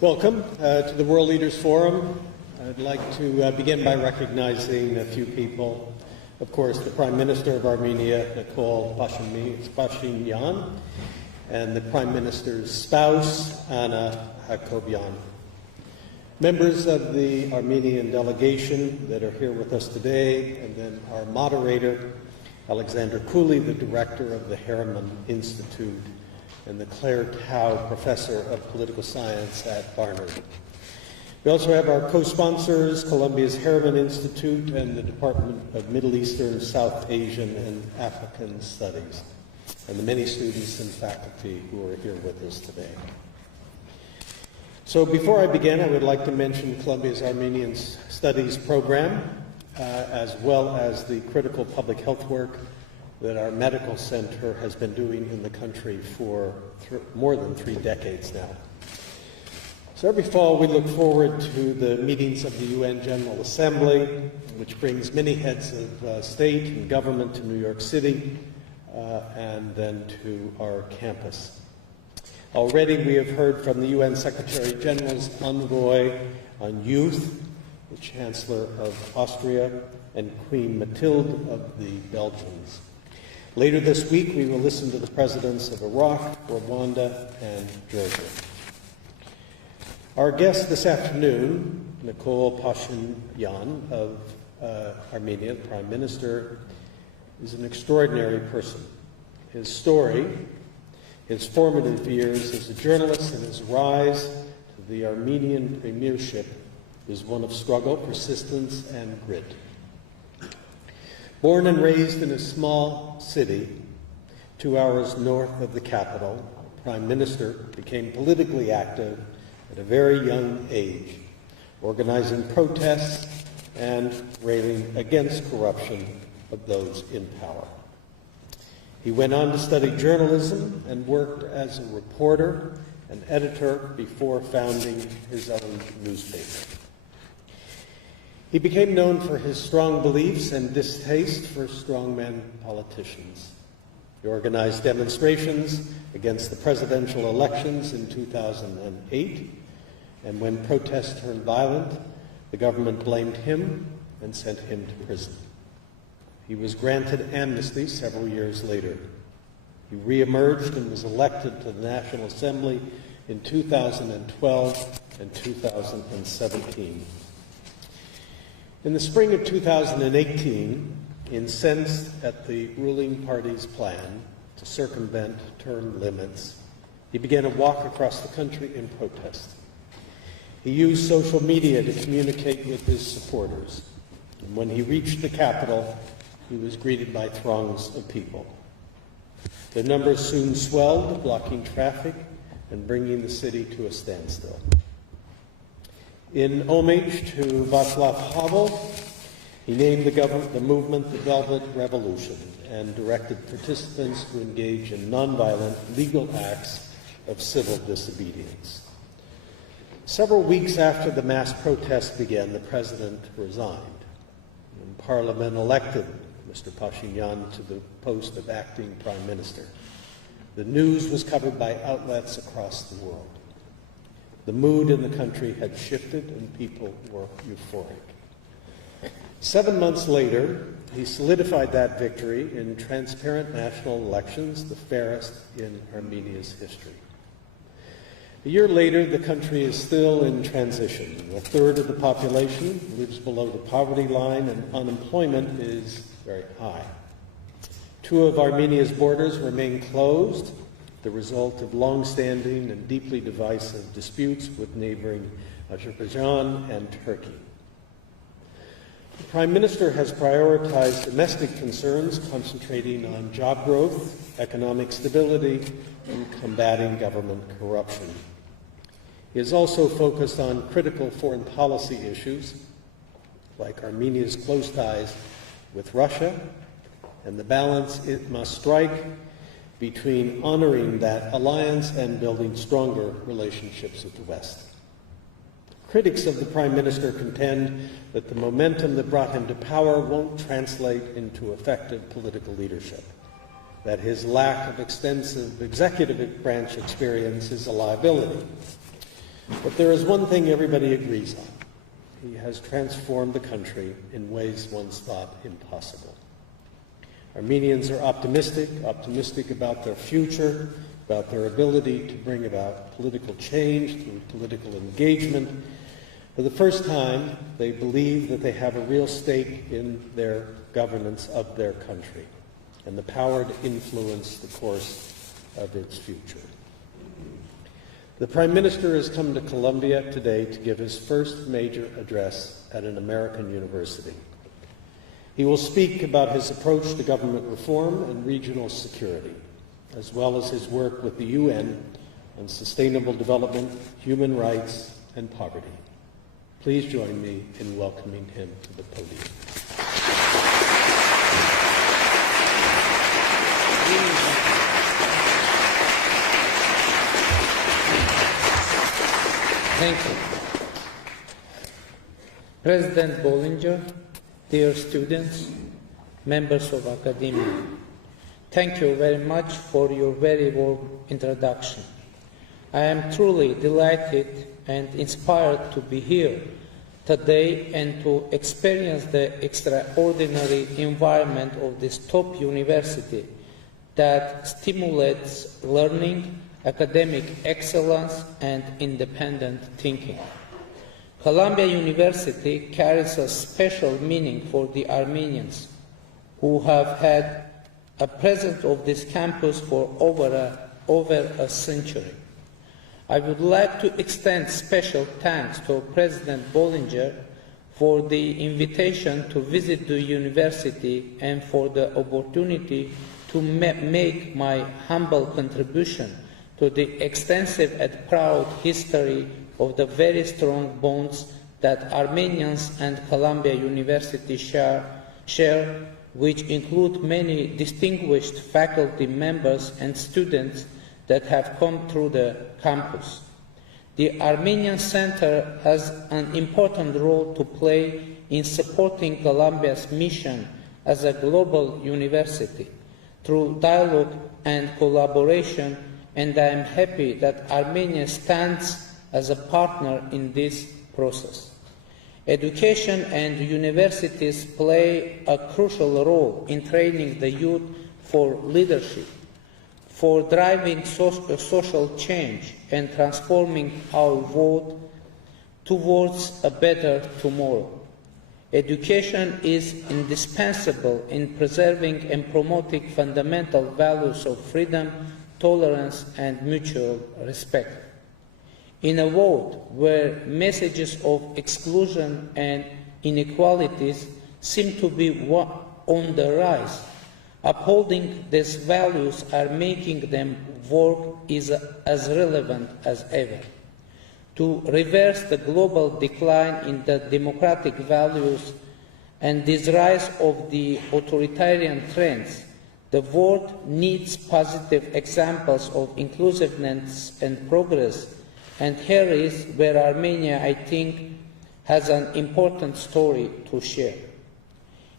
Welcome to the World Leaders Forum. I'd like to begin by recognizing a few people. Of course, the Prime Minister of Armenia, Nikola Phashinyan, and the Prime Minister's spouse, Anna Hakobyan. Members of the Armenian delegation that are here with us today, and then our moderator, Alexander Cooley, the director of the Harriman Institute, and the Claire Tao Professor of Political Science at Barnard. We also have our co-sponsors, Columbia's Harriman Institute and the Department of Middle Eastern, South Asian, and African Studies, and the many students and faculty who are here with us today. So before I begin, I would like to mention Columbia's Armenian Studies program, as well as the critical public health work that our medical center has been doing in the country for more than 3 decades now. So every fall we look forward to the meetings of the UN General Assembly, which brings many heads of state and government to New York City and then to our campus. Already we have heard from the UN Secretary General's envoy on youth, the Chancellor of Austria, and Queen Mathilde of the Belgians. Later this week, we will listen to the presidents of Iraq, Rwanda, and Georgia. Our guest this afternoon, Nikola Phashinyan of Armenia, the Prime Minister, is an extraordinary person. His story, his formative years as a journalist, and his rise to the Armenian premiership is one of struggle, persistence, and grit. Born and raised in a small city 2 hours north of the capital, the Prime Minister became politically active at a very young age, organizing protests and railing against corruption of those in power. He went on to study journalism and worked as a reporter and editor before founding his own newspaper. He became known for his strong beliefs and distaste for strongman politicians. He organized demonstrations against the presidential elections in 2008, and when protests turned violent, the government blamed him and sent him to prison. He was granted amnesty several years later. He reemerged and was elected to the National Assembly in 2012 and 2017. In the spring of 2018, incensed at the ruling party's plan to circumvent term limits, he began a walk across the country in protest. He used social media to communicate with his supporters, and when he reached the capital, he was greeted by throngs of people. The numbers soon swelled, blocking traffic and bringing the city to a standstill. In homage to Václav Havel, he named the movement the Velvet Revolution and directed participants to engage in nonviolent legal acts of civil disobedience. Several weeks after the mass protests began, the president resigned, and Parliament elected Mr. Phashinyan to the post of acting prime minister. The news was covered by outlets across the world. The mood in the country had shifted and people were euphoric. 7 months later, he solidified that victory in transparent national elections, the fairest in Armenia's history. A year later, the country is still in transition. 1/3 of the population lives below the poverty line and unemployment is very high. 2 of Armenia's borders remain closed, the result of long-standing and deeply divisive disputes with neighboring Azerbaijan and Turkey. The Prime Minister has prioritized domestic concerns, concentrating on job growth, economic stability, and combating government corruption. He has also focused on critical foreign policy issues, like Armenia's close ties with Russia, and the balance it must strike between honoring that alliance and building stronger relationships with the West. Critics of the Prime Minister contend that the momentum that brought him to power won't translate into effective political leadership, that his lack of extensive executive branch experience is a liability. But there is one thing everybody agrees on. He has transformed the country in ways once thought impossible. Armenians are optimistic about their future, about their ability to bring about political change through political engagement. For the first time, they believe that they have a real stake in their governance of their country and the power to influence the course of its future. The Prime Minister has come to Columbia today to give his first major address at an American university. He will speak about his approach to government reform and regional security, as well as his work with the UN on sustainable development, human rights, and poverty. Please join me in welcoming him to the podium. Thank you. President Bollinger, dear students, members of academia, thank you very much for your very warm introduction. I am truly delighted and inspired to be here today and to experience the extraordinary environment of this top university that stimulates learning, academic excellence, and independent thinking. Columbia University carries a special meaning for the Armenians who have had a presence of this campus for over a century. I would like to extend special thanks to President Bollinger for the invitation to visit the university and for the opportunity to make my humble contribution to the extensive and proud history of the very strong bonds that Armenians and Columbia University share, which include many distinguished faculty members and students that have come through the campus. The Armenian Center has an important role to play in supporting Columbia's mission as a global university through dialogue and collaboration, and I am happy that Armenia stands as a partner in this process. Education and universities play a crucial role in training the youth for leadership, for driving social change and transforming our world towards a better tomorrow. Education is indispensable in preserving and promoting fundamental values of freedom, tolerance, and mutual respect. In a world where messages of exclusion and inequalities seem to be on the rise, upholding these values are making them work is as relevant as ever. To reverse the global decline in the democratic values and this rise of the authoritarian trends, the world needs positive examples of inclusiveness and progress, and here is where Armenia, I think, has an important story to share.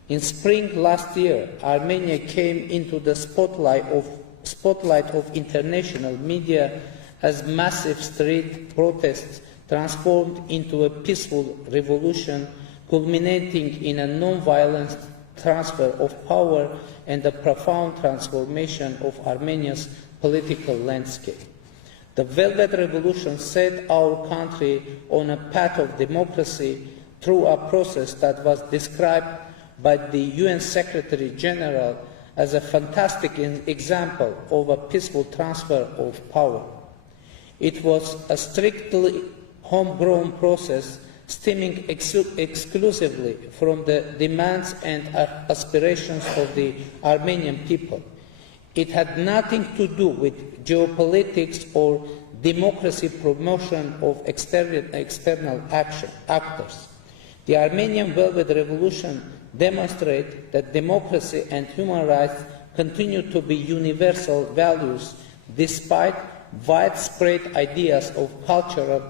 In spring last year, Armenia came into the spotlight of international media as massive street protests transformed into a peaceful revolution, culminating in a non-violent transfer of power and a profound transformation of Armenia's political landscape. The Velvet Revolution set our country on a path of democracy through a process that was described by the UN Secretary General as a fantastic example of a peaceful transfer of power. It was a strictly homegrown process stemming exclusively from the demands and aspirations of the Armenian people. It had nothing to do with geopolitics or democracy promotion of external actors. The Armenian Velvet Revolution demonstrated that democracy and human rights continue to be universal values despite widespread ideas of cultural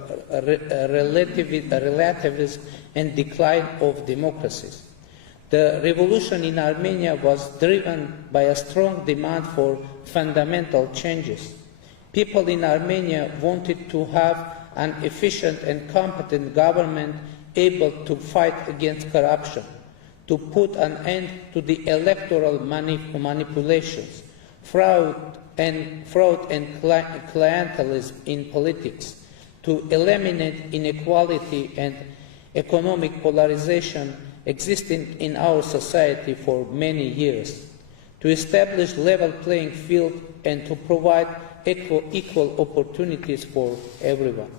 relativism and decline of democracies. The revolution in Armenia was driven by a strong demand for fundamental changes. People in Armenia wanted to have an efficient and competent government able to fight against corruption, to put an end to the electoral manipulations, fraud and clientelism in politics, to eliminate inequality and economic polarization existing in our society for many years, to establish level playing field and to provide equal opportunities for everyone.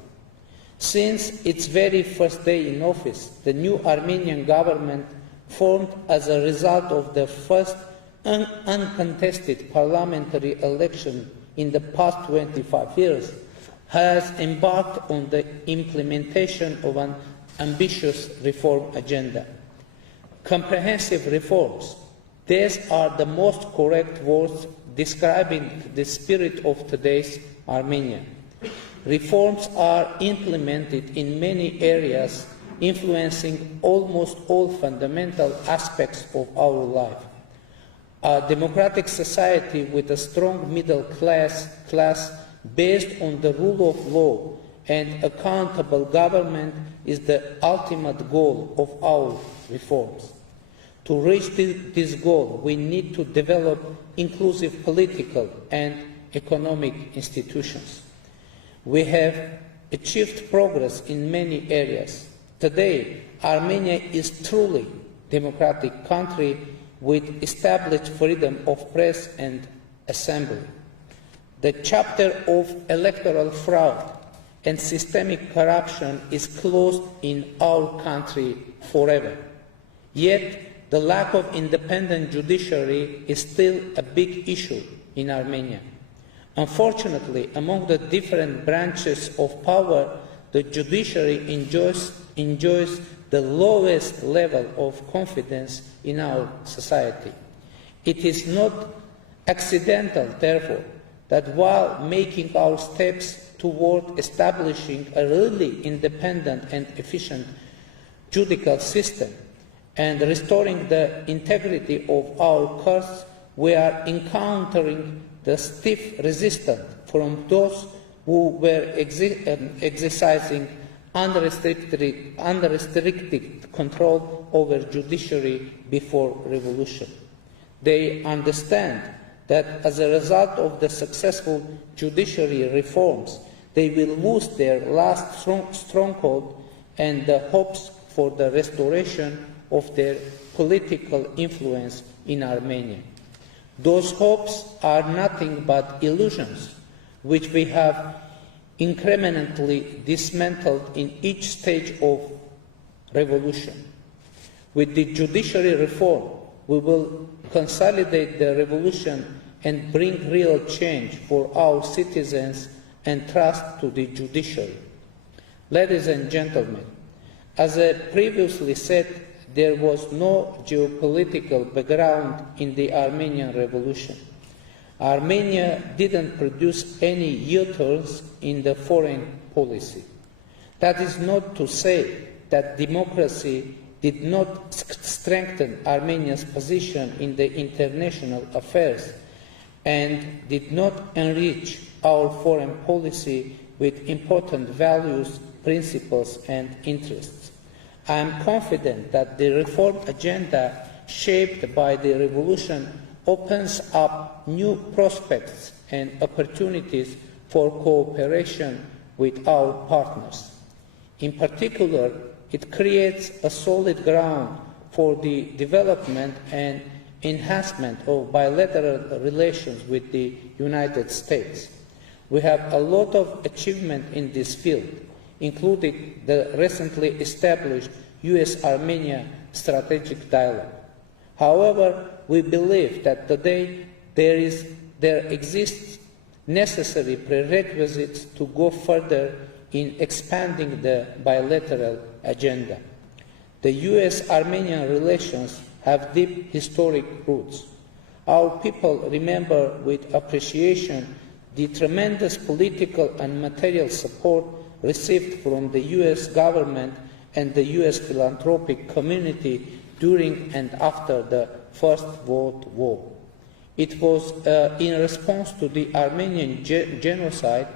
Since its very first day in office, the new Armenian government, formed as a result of the first uncontested parliamentary election in the past 25 years, has embarked on the implementation of an ambitious reform agenda. Comprehensive reforms, these are the most correct words describing the spirit of today's Armenia. Reforms are implemented in many areas, influencing almost all fundamental aspects of our life. A democratic society with a strong middle class based on the rule of law and accountable government is the ultimate goal of our reforms. To reach this goal, we need to develop inclusive political and economic institutions. We have achieved progress in many areas. Today, Armenia is truly a democratic country with established freedom of press and assembly. The chapter of electoral fraud and systemic corruption is closed in our country forever. Yet, the lack of independent judiciary is still a big issue in Armenia. Unfortunately, among the different branches of power, the judiciary enjoys the lowest level of confidence in our society. It is not accidental, therefore, that while making our steps toward establishing a really independent and efficient judicial system and restoring the integrity of our courts, we are encountering the stiff resistance from those who were exercising unrestricted control over judiciary before revolution. They understand that as a result of the successful judiciary reforms, they will lose their last stronghold and the hopes for the restoration of their political influence in Armenia. Those hopes are nothing but illusions, which we have incrementally dismantled in each stage of revolution. With the judiciary reform, we will consolidate the revolution and bring real change for our citizens and trust to the judiciary. Ladies and gentlemen, as I previously said, there was no geopolitical background in the Armenian Revolution. Armenia didn't produce any U-turns in the foreign policy. That is not to say that democracy did not strengthen Armenia's position in the international affairs and did not enrich our foreign policy with important values, principles, and interests. I am confident that the reform agenda shaped by the revolution opens up new prospects and opportunities for cooperation with our partners. In particular, it creates a solid ground for the development and enhancement of bilateral relations with the United States. We have a lot of achievement in this field, including the recently established U.S.-Armenia strategic dialogue. However, we believe that today there exists necessary prerequisites to go further in expanding the bilateral agenda. The U.S.-Armenian relations have deep historic roots. Our people remember with appreciation the tremendous political and material support received from the U.S. government and the U.S. philanthropic community during and after the First World War. It was in response to the Armenian genocide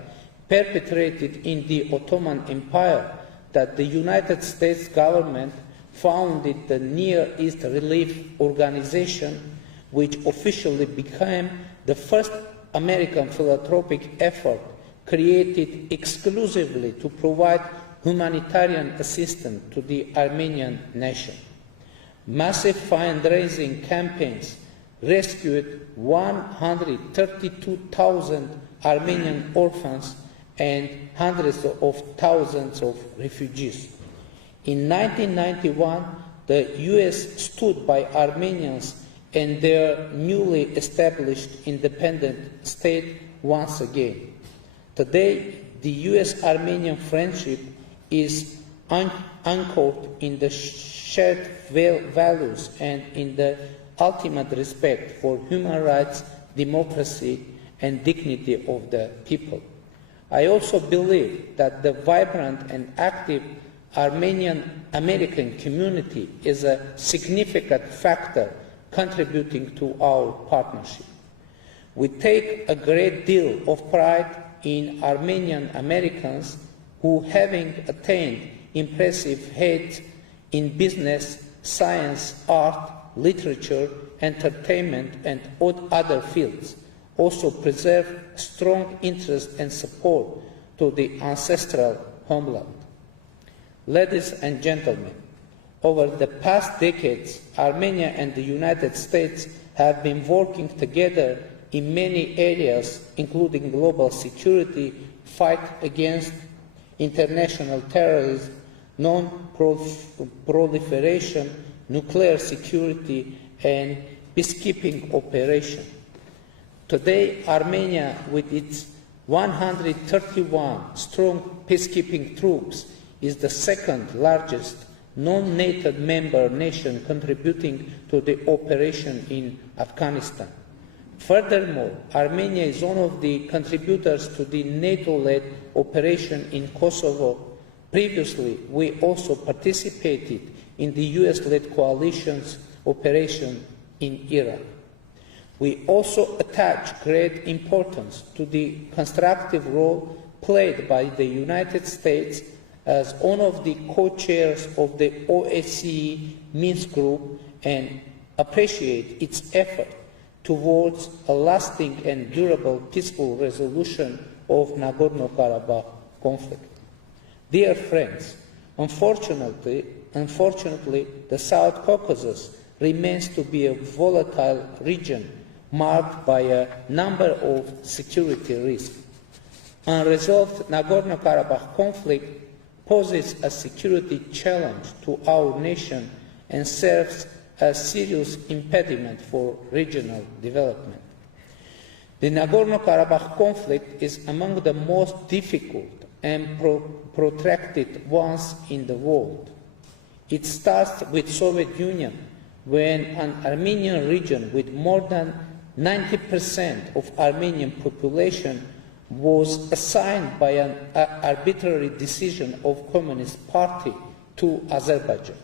perpetrated in the Ottoman Empire that the United States government founded the Near East Relief Organization, which officially became the first American philanthropic effort created exclusively to provide humanitarian assistance to the Armenian nation. Massive fundraising campaigns rescued 132,000 Armenian orphans and hundreds of thousands of refugees. In 1991, the U.S. stood by Armenians and their newly established independent state once again. Today, the U.S.-Armenian friendship is anchored in the shared values and in the ultimate respect for human rights, democracy, and dignity of the people. I also believe that the vibrant and active Armenian-American community is a significant factor contributing to our partnership. We take a great deal of pride in Armenian Americans who, having attained impressive heights in business, science, art, literature, entertainment, and other fields, also preserve strong interest and support to the ancestral homeland. Ladies and gentlemen, over the past decades, Armenia and the United States have been working together in many areas, including global security, fight against international terrorism, non-proliferation, nuclear security, and peacekeeping operations. Today, Armenia, with its 131 strong peacekeeping troops, is the second largest non-NATO member nation contributing to the operation in Afghanistan. Furthermore, Armenia is one of the contributors to the NATO-led operation in Kosovo. Previously, we also participated in the US-led coalition's operation in Iraq. We also attach great importance to the constructive role played by the United States as one of the co-chairs of the OSCE Minsk Group and appreciate its effort towards a lasting and durable peaceful resolution of Nagorno-Karabakh conflict. Dear friends, unfortunately, the South Caucasus remains to be a volatile region marked by a number of security risks. Unresolved Nagorno-Karabakh conflict poses a security challenge to our nation and serves a serious impediment for regional development. The Nagorno-Karabakh conflict is among the most difficult and protracted ones in the world. It starts with Soviet Union, when an Armenian region with more than 90% of Armenian population was assigned by an arbitrary decision of Communist Party to Azerbaijan.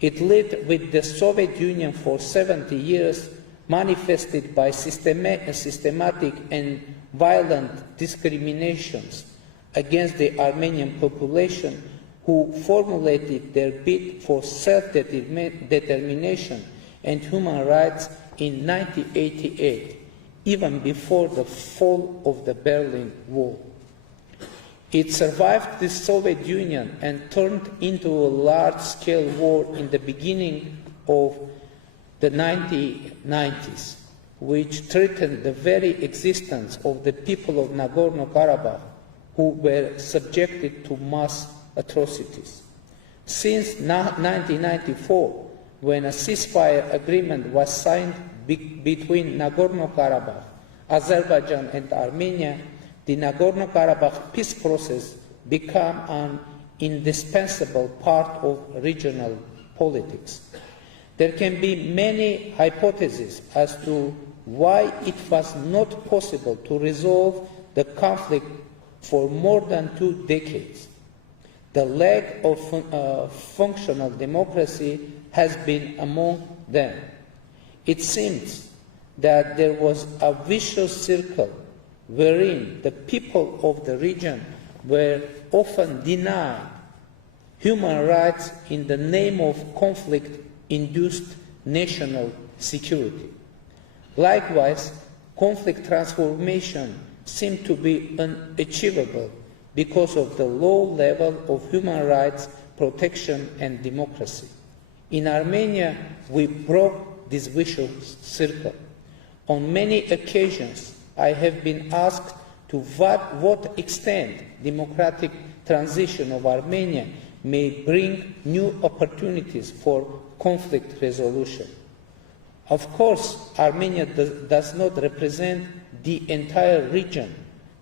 It lived with the Soviet Union for 70 years, manifested by systematic and violent discriminations against the Armenian population, who formulated their bid for self-determination and human rights in 1988, even before the fall of the Berlin Wall. It survived the Soviet Union and turned into a large-scale war in the beginning of the 1990s, which threatened the very existence of the people of Nagorno-Karabakh, who were subjected to mass atrocities. Since 1994, when a ceasefire agreement was signed between Nagorno-Karabakh, Azerbaijan and Armenia, the Nagorno-Karabakh peace process became an indispensable part of regional politics. There can be many hypotheses as to why it was not possible to resolve the conflict for more than 2 decades. The lack of functional democracy has been among them. It seems that there was a vicious circle wherein the people of the region were often denied human rights in the name of conflict-induced national security. Likewise, conflict transformation seemed to be unachievable because of the low level of human rights protection and democracy. In Armenia, we broke this vicious circle. On many occasions, I have been asked to what extent democratic transition of Armenia may bring new opportunities for conflict resolution. Of course, Armenia does not represent the entire region,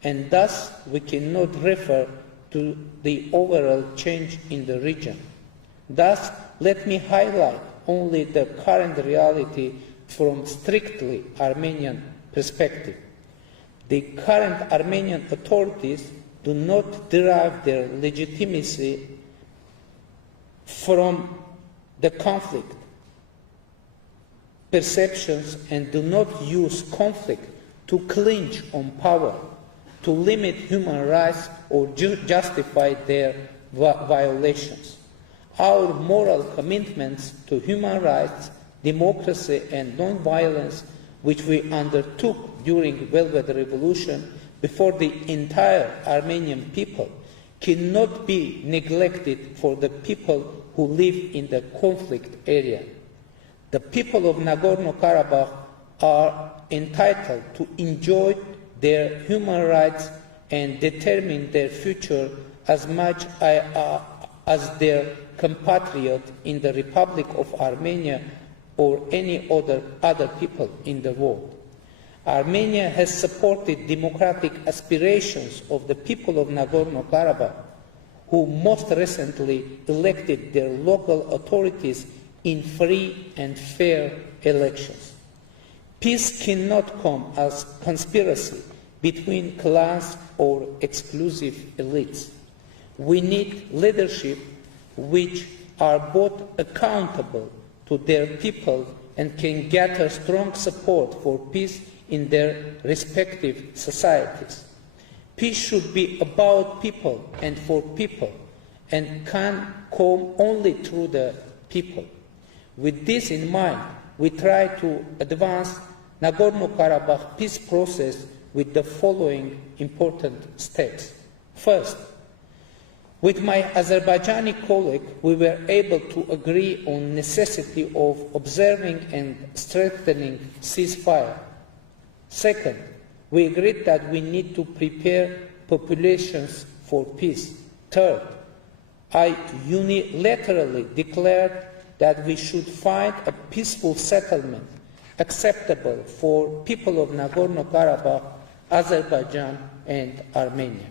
and thus we cannot refer to the overall change in the region. Thus, let me highlight only the current reality from strictly Armenian perspective. The current Armenian authorities do not derive their legitimacy from the conflict perceptions and do not use conflict to clinch on power, to limit human rights or justify their violations. Our moral commitments to human rights, democracy and non-violence, which we undertook during Velvet Revolution before the entire Armenian people, cannot be neglected for the people who live in the conflict area. The people of Nagorno-Karabakh are entitled to enjoy their human rights and determine their future as much as their compatriot in the Republic of Armenia or any other people in the world. Armenia has supported democratic aspirations of the people of Nagorno-Karabakh, who most recently elected their local authorities in free and fair elections. Peace cannot come as conspiracy between clans or exclusive elites. We need leadership which are both accountable to their people and can gather strong support for peace in their respective societies. Peace should be about people and for people and can come only through the people. With this in mind, we try to advance Nagorno-Karabakh peace process with the following important steps. First, with my Azerbaijani colleague, we were able to agree on necessity of observing and strengthening ceasefire. Second, we agreed that we need to prepare populations for peace. Third, I unilaterally declared that we should find a peaceful settlement acceptable for people of Nagorno-Karabakh, Azerbaijan and Armenia.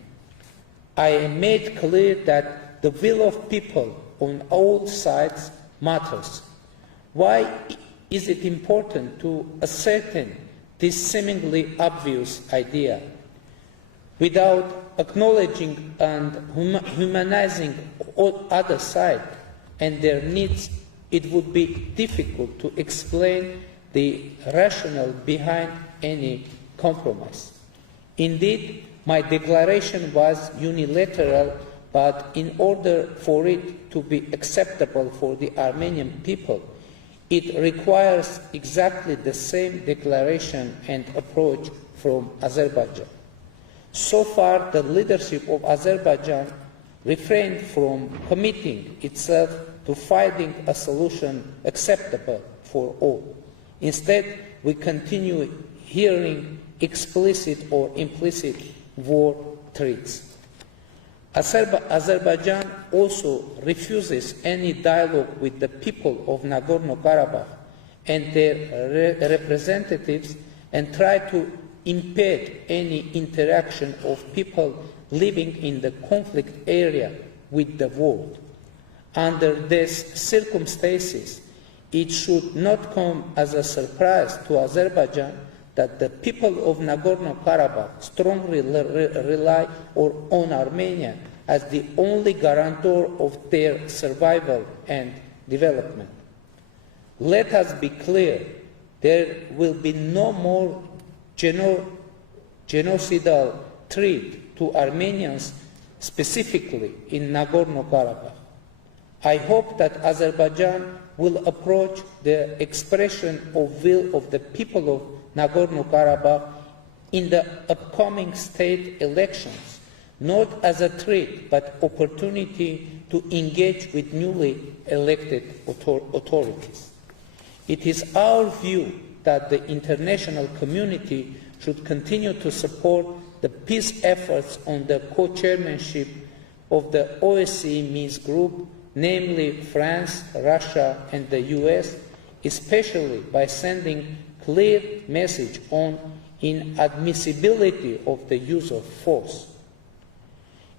I made clear that the will of people on all sides matters. Why is it important to ascertain this seemingly obvious idea? Without acknowledging and humanizing other side and their needs, it would be difficult to explain the rationale behind any compromise. Indeed, my declaration was unilateral, but in order for it to be acceptable for the Armenian people, it requires exactly the same declaration and approach from Azerbaijan. So far, the leadership of Azerbaijan refrained from committing itself to finding a solution acceptable for all. Instead, we continue hearing explicit or implicit war threats. Azerbaijan also refuses any dialogue with the people of Nagorno-Karabakh and their representatives and try to impede any interaction of people living in the conflict area with the world. Under these circumstances, it should not come as a surprise to Azerbaijan that the people of Nagorno-Karabakh strongly rely on Armenia as the only guarantor of their survival and development. Let us be clear, there will be no more genocidal threat to Armenians, specifically in Nagorno-Karabakh. I hope that Azerbaijan will approach the expression of will of the people of Nagorno-Karabakh in the upcoming state elections, not as a threat, but opportunity to engage with newly elected authorities. It is our view that the international community should continue to support the peace efforts on the co-chairmanship of the OSCE Minsk Group, namely France, Russia, and the US, especially by sending clear message on inadmissibility of the use of force.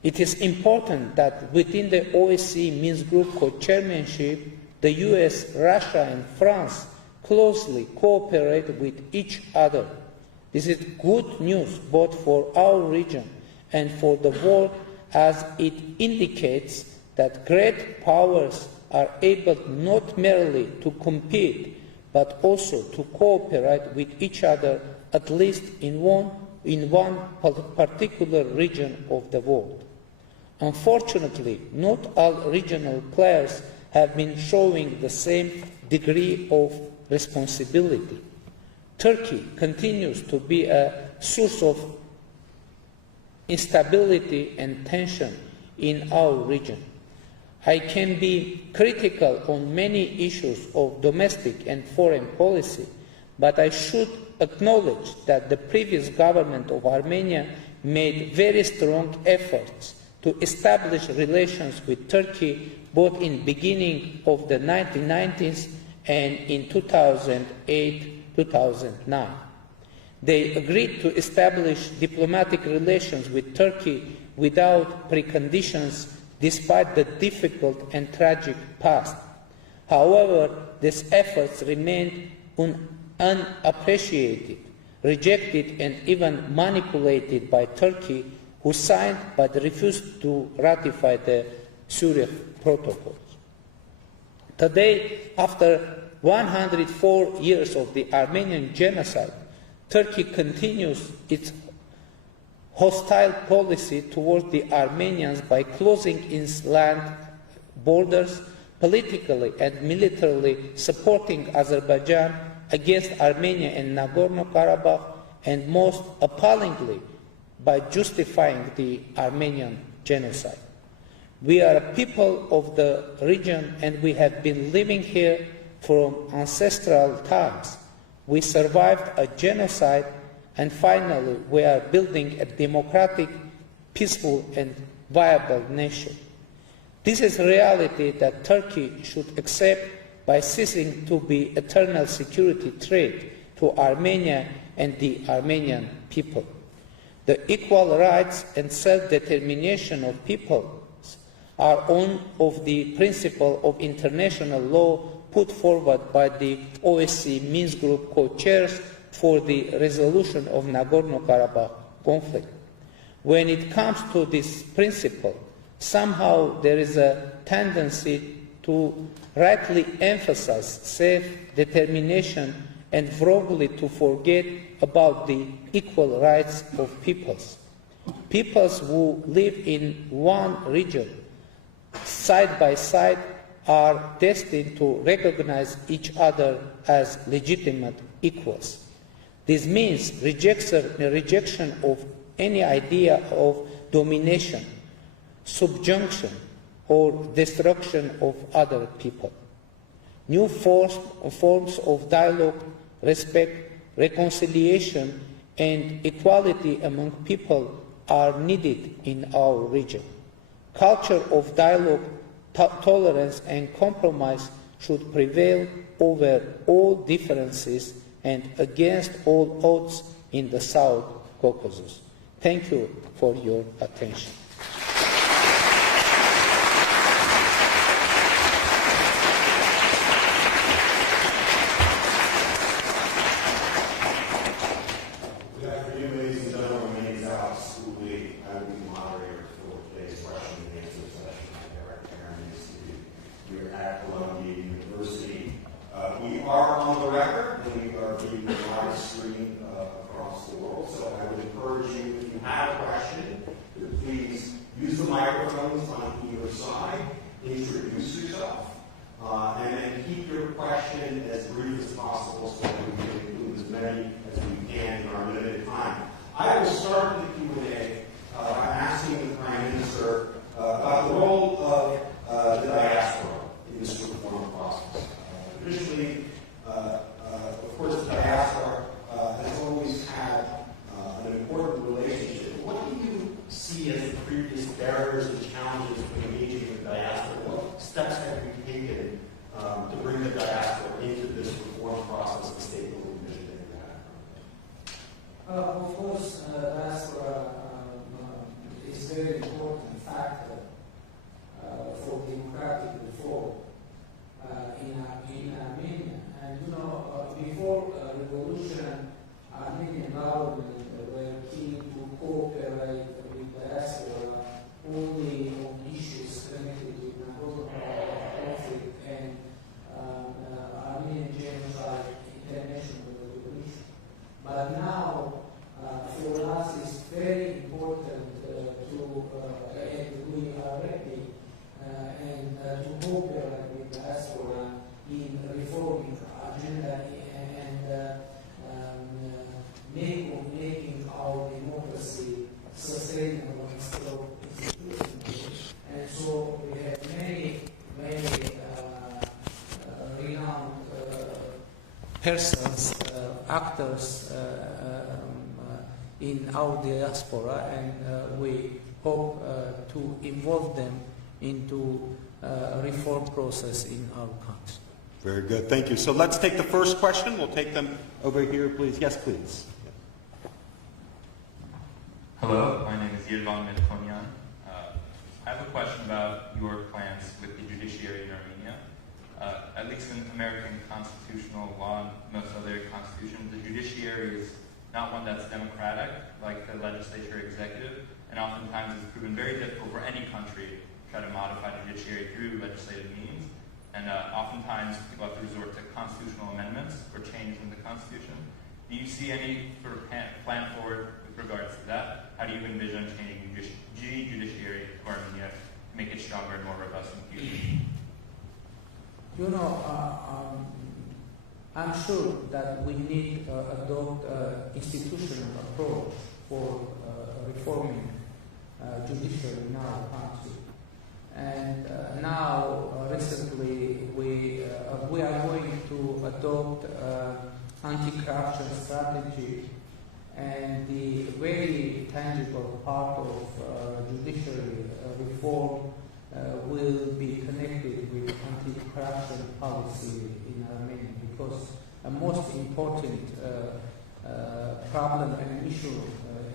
It is important that within the OSCE Minsk Group co-chairmanship, the US, Russia, and France closely cooperate with each other. This is good news both for our region and for the world, as it indicates that great powers are able not merely to compete, but also to cooperate with each other, at least in one particular region of the world. Unfortunately, not all regional players have been showing the same degree of responsibility. Turkey continues to be a source of instability and tension in our region. I can be critical on many issues of domestic and foreign policy, but I should acknowledge that the previous government of Armenia made very strong efforts to establish relations with Turkey both in the beginning of the 1990s and in 2008-2009. They agreed to establish diplomatic relations with Turkey without preconditions, despite the difficult and tragic past. However, these efforts remained unappreciated, rejected, and even manipulated by Turkey, who signed but refused to ratify the Zurich Protocols. Today, after 104 years of the Armenian genocide, Turkey continues its hostile policy towards the Armenians by closing its land borders, politically and militarily supporting Azerbaijan against Armenia and Nagorno-Karabakh, and most appallingly, by justifying the Armenian genocide. We are a people of the region, and we have been living here from ancestral times. We survived a genocide, and finally we are building a democratic, peaceful, and viable nation. This is a reality that Turkey should accept by ceasing to be an eternal security threat to Armenia and the Armenian people. The equal rights and self-determination of peoples are one of the principles of international law put forward by the OSCE Minsk Group co-chairs for the resolution of Nagorno-Karabakh conflict. When it comes to this principle, somehow there is a tendency to rightly emphasize self-determination and wrongly to forget about the equal rights of peoples. Peoples who live in one region, side by side, are destined to recognize each other as legitimate equals. This means rejection of any idea of domination, subjunction, or destruction of other people. New forms of dialogue, respect, reconciliation, and equality among people are needed in our region. Culture of dialogue, tolerance, and compromise should prevail over all differences and against all odds in the South Caucasus. Thank you for your attention. We are on the record. We are being live streamed across the world. So I would encourage you, if you have a question, to please use the microphones on either side, introduce yourself, and then keep your question as brief as possible so that we can include as many as we can in our limited time. I will start the Q&A by asking the Prime Minister about the role of the diaspora in this reform process. Traditionally, of course, the diaspora has always had an important relationship. What do you see as the previous barriers and challenges for engaging with the diaspora? What steps have you taken to bring the diaspora into this reform process the state will envision that you have? Of course, diaspora is a very important factor for democratic reform in Armenia. And before revolution, Armenian government were keen to cooperate with diaspora only on issues connected with Nagorno-Karabakh conflict and Armenian genocide, international revolution. But now, for us, it's very important and we are ready and to cooperate with diaspora in reforming agenda and making our democracy sustainable and strong institutions. And so we have many renowned persons, actors in our diaspora, and we hope to involve them into reform process in our country. Very good, thank you. So let's take the first question. We'll take them over here, please. Yes, please. Hello, my name is Yervan Medkonyan. I have a question about your plans with the judiciary in Armenia. At least in American constitutional law and most other constitutions, the judiciary is not one that's democratic, like the legislature or executive, and oftentimes it's proven very difficult for any country to try to modify the judiciary through legislative means. And oftentimes people have to resort to constitutional amendments or changes in the Constitution. Do you see any sort of plan forward with regards to that? How do you envision changing the judiciary for Armenia to make it stronger and more robust in the future? I'm sure that we need to adopt an institutional approach for reforming judiciary in our country. And now, recently, we are going to adopt anti-corruption strategy, and the very tangible part of judiciary reform will be connected with anti-corruption policy in Armenia, because a most important problem and issue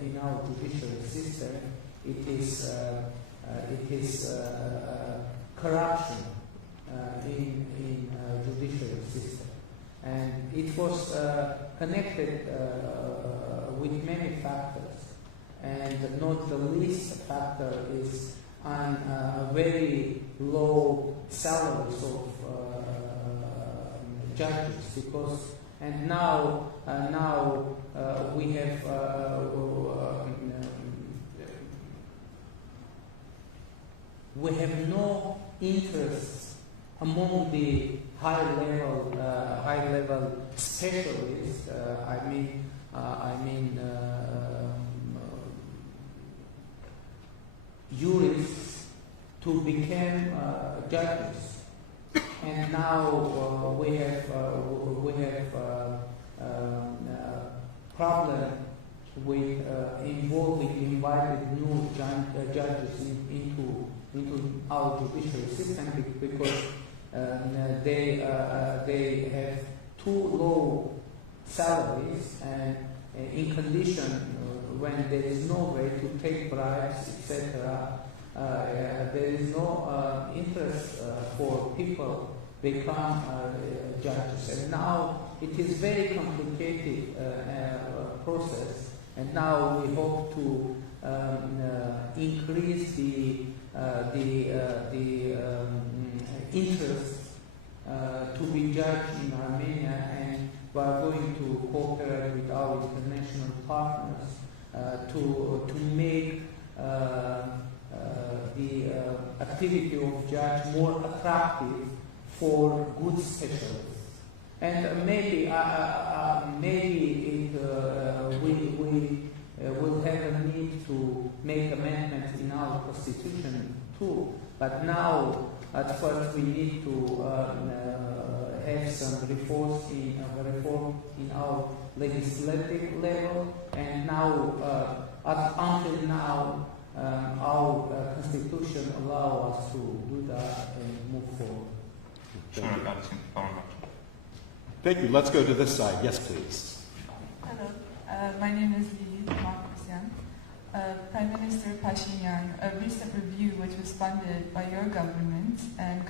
in our judiciary system is corruption in judiciary system, and it was connected with many factors, and not the least factor is on very low salaries of judges, because now we have no interest among the high level specialists. Jurists to become judges, and now we have problem with inviting new judges into our judiciary system, because they have too low salaries, and in condition when there is no way to take bribes, etc., there is no interest for people become judges. And now it is very complicated process, and now we hope to increase the interest to be judged in Armenia, and we are going to cooperate with our international international partners to make the activity of judge more attractive for good specialists. And maybe we will have a need to make amendments in our constitution too. But now, at first, we need to have some reform in our legislative level. And now, until now, our constitution allows us to do that and move forward. Thank you. Let's go to this side. Yes, please. Hello. My name is Lì Bolingere. Prime Minister Phashinyan, a recent review which was funded by your government and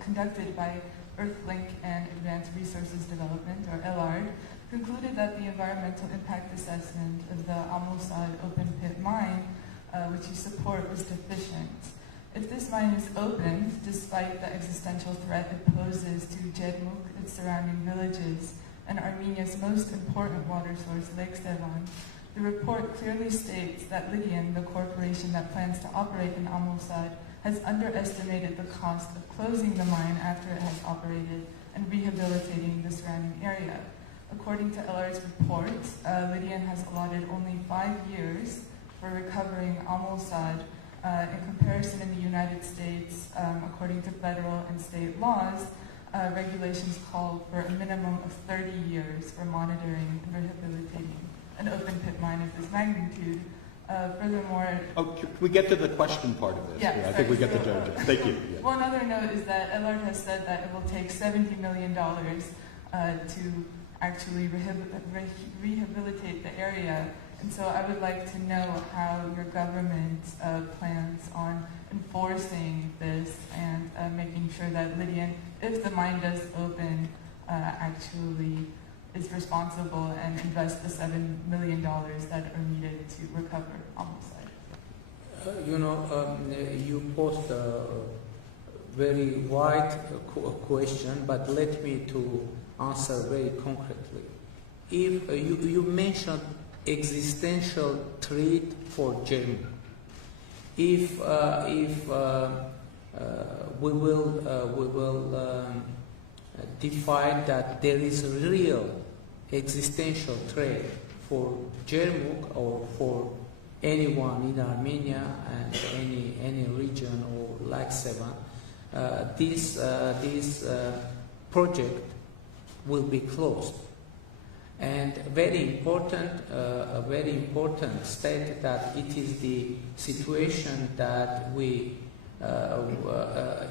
conducted by Earthlink and Advanced Resources Development, or LARD, concluded that the environmental impact assessment of the Amulsad open pit mine, which you support, was deficient. If this mine is opened, despite the existential threat it poses to Jedmuk, its surrounding villages, and Armenia's most important water source, Lake Stevan, the report clearly states that Lydian, the corporation that plans to operate in Amulsad, has underestimated the cost of closing the mine after it has operated and rehabilitating the surrounding area. According to LR's report, Lydian has allotted only 5 years for recovering Amulsad. In comparison, in the United States, according to federal and state laws, regulations call for a minimum of 30 years for monitoring and rehabilitating an open pit mine of this magnitude. Furthermore... Oh, can we get to the question part of this? Yeah, I think we get the judge. Thank you. Yeah. One other note is that LR has said that it will take $70 million to actually rehabilitate the area. And so I would like to know how your government plans on enforcing this and making sure that Lydian, if the mine does open, actually is responsible and invest the $7 million that are needed to recover Amulsad. You posed a very wide question, but let me to answer very concretely. If you mentioned existential threat for Germany. If we will define that there is a real existential threat for Germany or for anyone in Armenia and any region or like Sevan, this project will be closed. And a very important state that it is the situation that we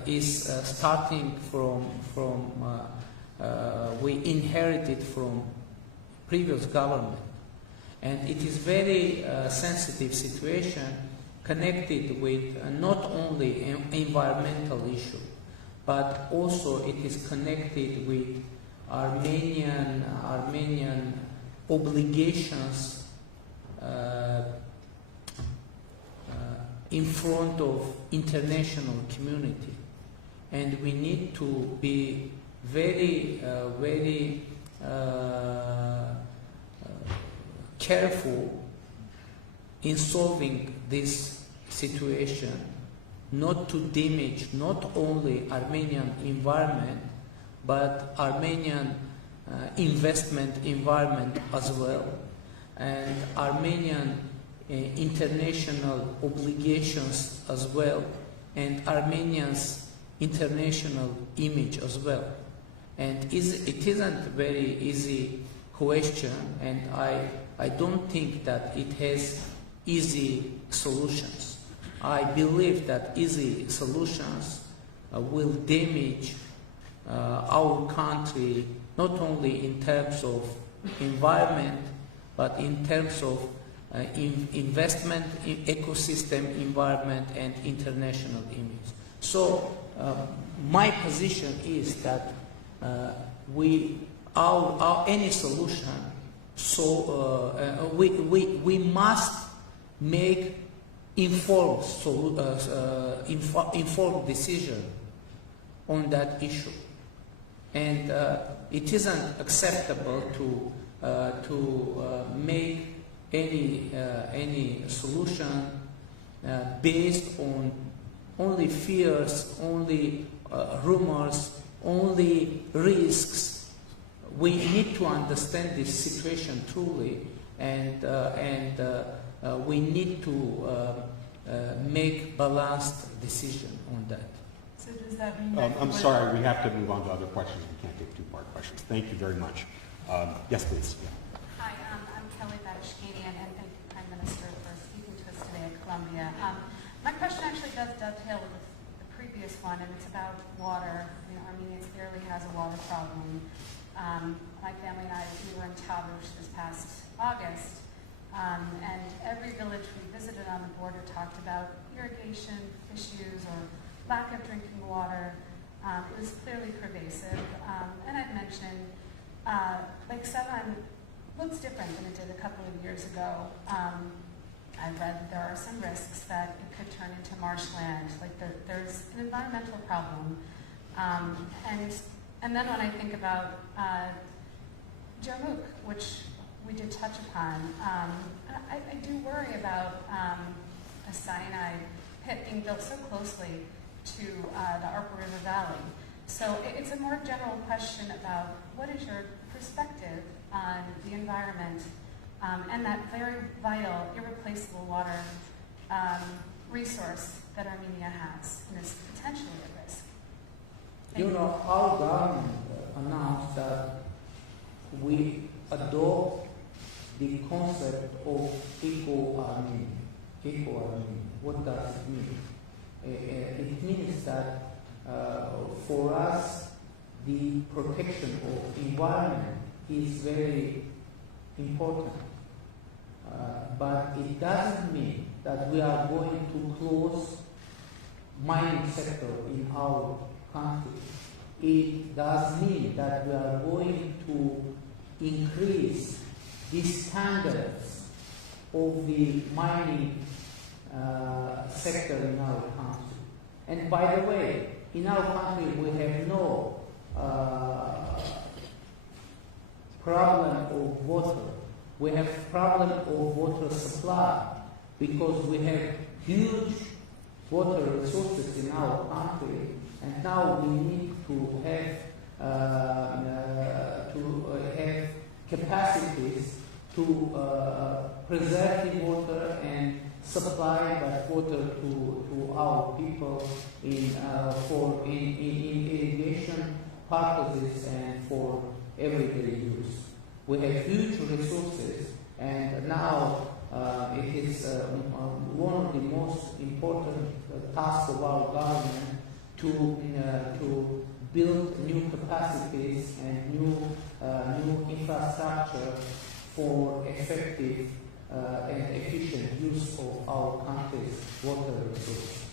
is starting from we inherited from previous government, and it is very sensitive situation connected with not only environmental issue, but also it is connected with Armenian obligations in front of international community, and we need to be very careful in solving this situation, not to damage not only Armenian environment but Armenian investment environment as well, and Armenian international obligations as well, and Armenia's international image as well. And it isn't a very easy question, and I don't think that it has easy solutions. I believe that easy solutions will damage our country not only in terms of environment but in terms of investment in ecosystem environment and international image. So my position is that any solution, we must make informed decision on that issue. And it isn't acceptable to make any solution based on only fears, only rumors, only risks. We need to understand this situation truly, and we need to make balanced decision on that. So does that mean that I'm sorry, we have to move on to other questions. We can't take two-part questions. Thank you very much. Yes, please. Yeah. Hi, I'm Kelly Badashkanian, and thank you, Prime Minister, for speaking to us today at Columbia. My question actually does dovetail with the previous one, and it's about water. Armenia clearly has a water problem. My family and I, we were in Tavush this past August, and every village we visited on the border talked about irrigation issues or lack of drinking water. It was clearly pervasive. And I'd mentioned Lake Sevan looks different than it did a couple of years ago. I read there are some risks that it could turn into marshland. Like there's an environmental problem. And then when I think about Jarmuth, which we did touch upon, I do worry about a cyanide pit being built so closely to the Arpa River Valley. So it's a more general question about what is your perspective on the environment and that very vital, irreplaceable water resource that Armenia has and is potentially at risk. You know, our government announced that we adopt the concept of eco-Armenia. Eco-Armenia. What does it mean? It means that for us, the protection of environment is very important. But it doesn't mean that we are going to close mining sector in our country. It does mean that we are going to increase the standards of the mining sector in our country. And by the way, in our country we have no problem of water. We have problem of water supply because we have huge water resources in our country, and now we need to have capacities to preserve the water and supply that water to our people for irrigation purposes and for everyday use. We have huge resources, and now it is one of the most important tasks of our government to build new capacities and new infrastructure for effective and efficient use of our country's water resources.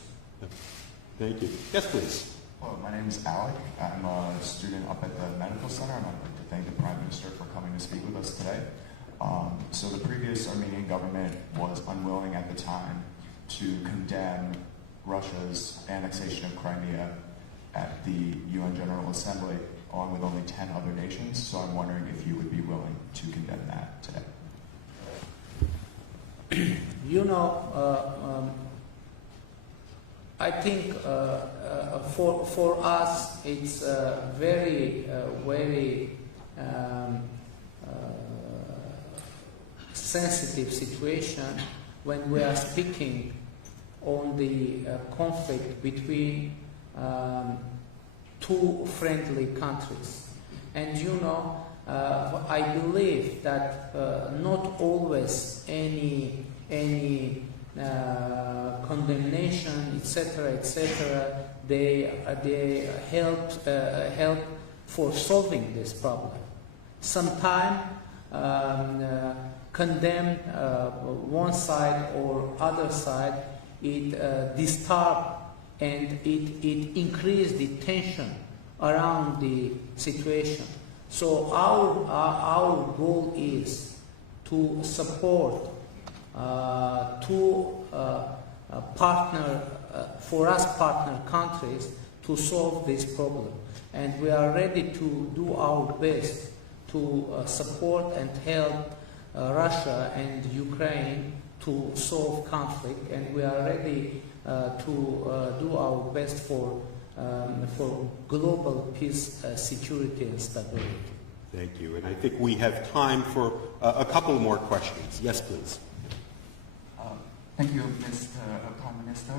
Thank you. Yes, please. Hello, my name is Alec. I'm a student up at the Medical Center, and I'd like to thank the Prime Minister for coming to speak with us today. So the previous Armenian government was unwilling at the time to condemn Russia's annexation of Crimea at the UN General Assembly, along with only 10 other nations. So I'm wondering if you would be willing to condemn that today. You know, I think for us it's a very sensitive situation when we are speaking on the conflict between two friendly countries. And you know, I believe that not always any condemnation, etc., they help for solving this problem. Sometimes condemn one side or other side, it disturbs and it increases the tension around the situation. So our goal is to support two partner countries to solve this problem, and we are ready to do our best support and help Russia and Ukraine to solve conflict, and we are ready to do our best for global peace, security, and stability. Thank you. And I think we have time for a couple more questions. Yes, please. Thank you, Mr. Prime Minister.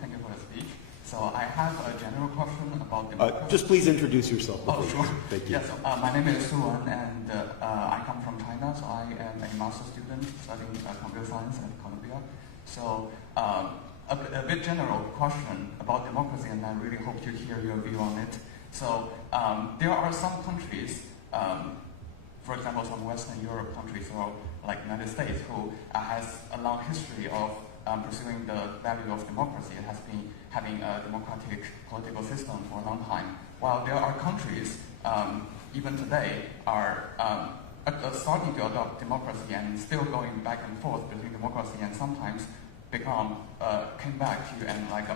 Thank you for the speech. So I have a general question about democracy. Just please introduce yourself. Oh, sure. Thank you. Yes, my name is Suan, and I come from China, so I am a master's student studying computer science at Columbia. So a bit general question about democracy, and I really hope to hear your view on it. So there are some countries, for example, some Western Europe countries, or like United States, who has a long history of pursuing the value of democracy. It has been having a democratic political system for a long time. While there are countries, even today, are starting to adopt democracy and still going back and forth between democracy and sometimes came back to an like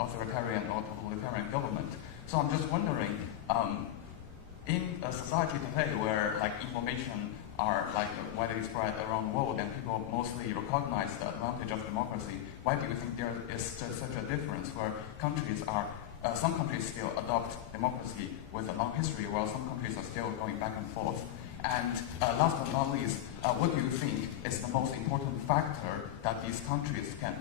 authoritarian or totalitarian government. So I'm just wondering, in a society today where like information are like widely spread around the world and people mostly recognize the advantage of democracy, why do you think there is such a difference where some countries still adopt democracy with a long history while some countries are still going back and forth? And last but not least, what do you think is the most important factor that these countries can,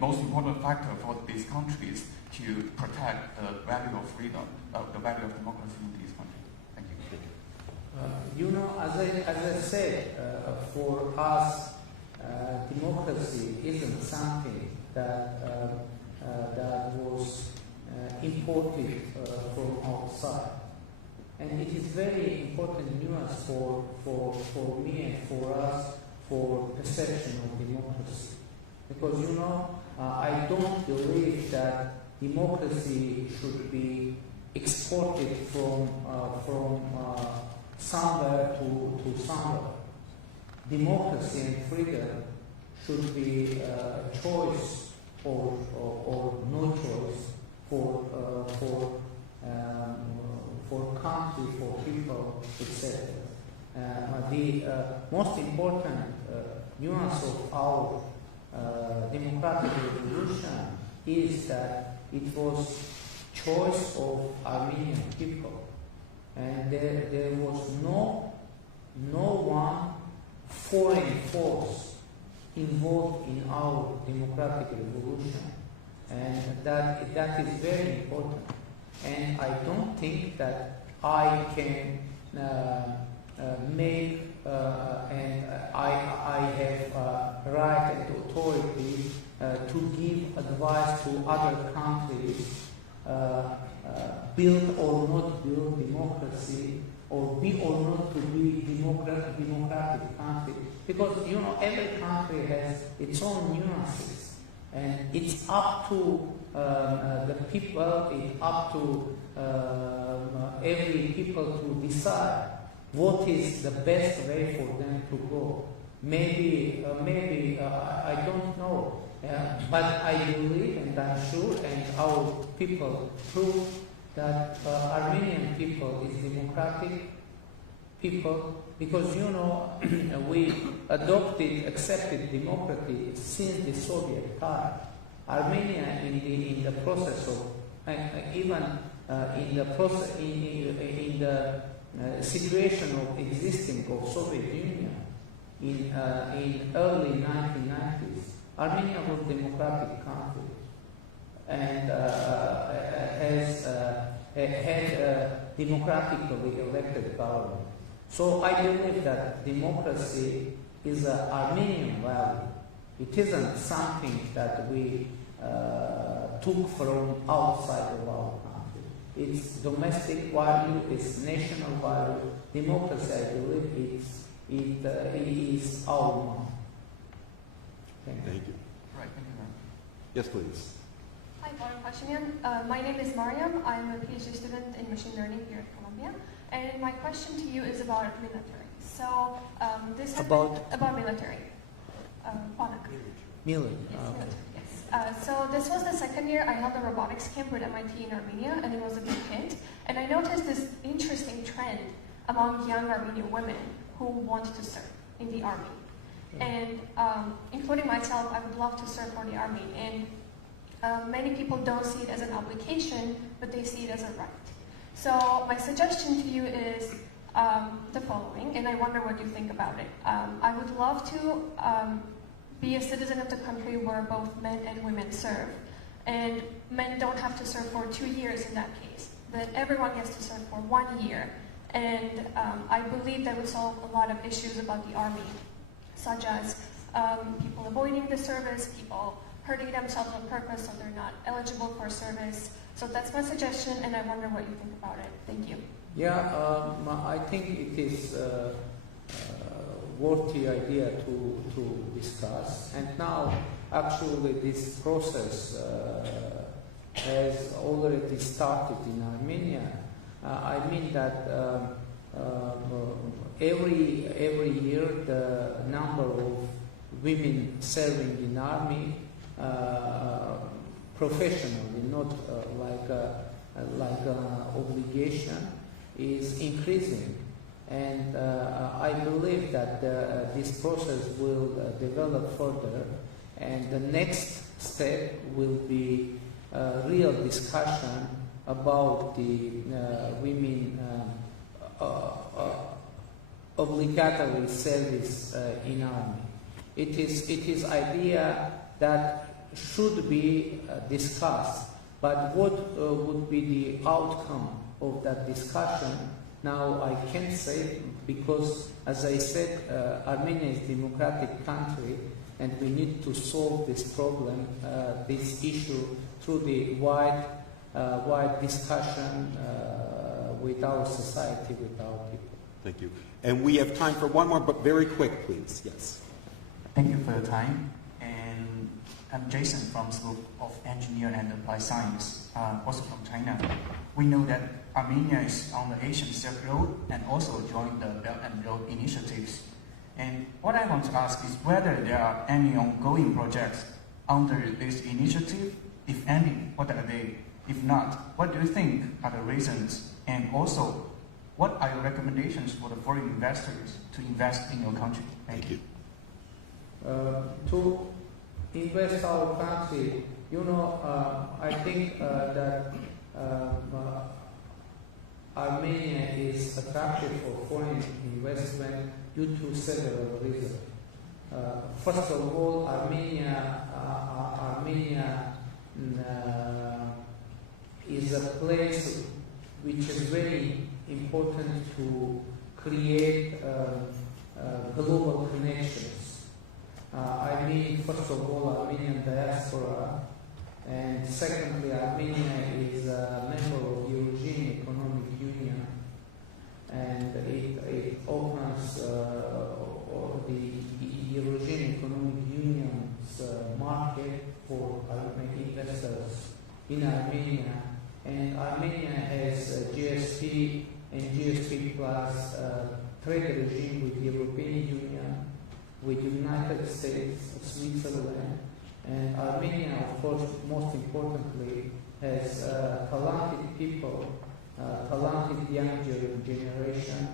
most important factor for these countries to protect the value of freedom, the value of democracy in these countries? Thank you. As I said, for us, democracy isn't something that was imported from outside. And it is very important nuance for me and for us for perception of democracy. Because, I don't believe that democracy should be exported from somewhere to somewhere. Democracy and freedom should be a choice or no choice for country, for people, etc. The most important nuance of our democratic revolution is that it was choice of Armenian people, and there was no one foreign force involved in our democratic revolution, and that is very important. And I don't think that I can make and I have right and authority to give advice to other countries, build or not build democracy, or be or not to be democratic country. Because every country has its own nuances, and it's up to the people, it's up to every people to decide what is the best way for them to go. Maybe I don't know, but I believe and I'm sure, and our people prove that Armenian people is democratic people, because we accepted democracy since the Soviet time. Armenia in the process of even in the situation of existing of Soviet Union in early 1990s, Armenia was a democratic country and had a democratically elected government. So I believe that democracy is an Armenian value. It isn't something that we took from outside of our country. It's domestic value, it's national value. Democracy, I believe, it is our own. Thank you. Right, thank you. Yes, please. Hi, Dr. Phashinian. My name is Mariam. I'm a PhD student in machine learning here at Columbia. And my question to you is about military. So this has about military. military. Yes. So this was the second year I held a robotics camp with MIT in Armenia, and it was a big hit. And I noticed this interesting trend among young Armenian women who want to serve in the army. And including myself, I would love to serve for the army. And many people don't see it as an obligation, but they see it as a right. So my suggestion to you is the following, and I wonder what you think about it. I would love to be a citizen of the country where both men and women serve. And men don't have to serve for 2 years in that case, but everyone gets to serve for 1 year. And I believe that would solve a lot of issues about the army, such as people avoiding the service, people hurting themselves on purpose so they're not eligible for service. So that's my suggestion, and I wonder what you think about it. Thank you. Yeah, I think it is a worthy idea to discuss. And now, actually, this process has already started in Armenia. I mean that every year the number of women serving in army professionally, not like an obligation, is increasing. And I believe that this process will develop further, and the next step will be real discussion about the women obligatory service in army. It is idea that should be discussed, but what would be the outcome of that discussion? Now I can't say, because as I said, Armenia is a democratic country, and we need to solve this problem, this issue, through the wide discussion with our society, with our people. Thank you. And we have time for one more, but very quick, please. Yes. Thank you for your time. And I'm Jason from School of Engineering and Applied Science, also from China. We know that Armenia is on the Asian Silk Road and also joined the Belt and Road initiatives. And what I want to ask is whether there are any ongoing projects under this initiative. If any, what are they? If not, what do you think are the reasons? And also, what are your recommendations for the foreign investors to invest in your country? Thank you. To invest our country, you know, I think that Armenia is attractive for foreign investment due to several reasons. First of all, Armenia is a place which is very important to create global connections. I mean, first of all, Armenian diaspora, and secondly, Armenia is a member of the European Economic Union, and it opens the European Economic Union's market for investors in Armenia. And Armenia has GSP and GSP plus trade regime with the European Union, with the United States, Switzerland, and Armenia, of course, most importantly, has talented people, talented young generation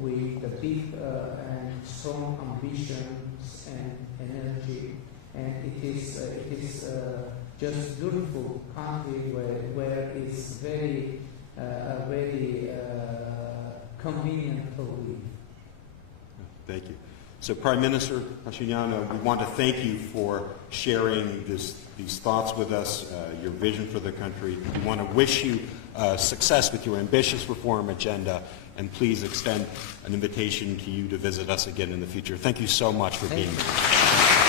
with the big and strong ambitions and energy. And it is just beautiful country where it's very convenient to live. Thank you. So, Prime Minister Phashinyane, we want to thank you for sharing these thoughts with us, your vision for the country. We want to wish you success with your ambitious reform agenda, and please extend an invitation to you to visit us again in the future. Thank you so much for being here.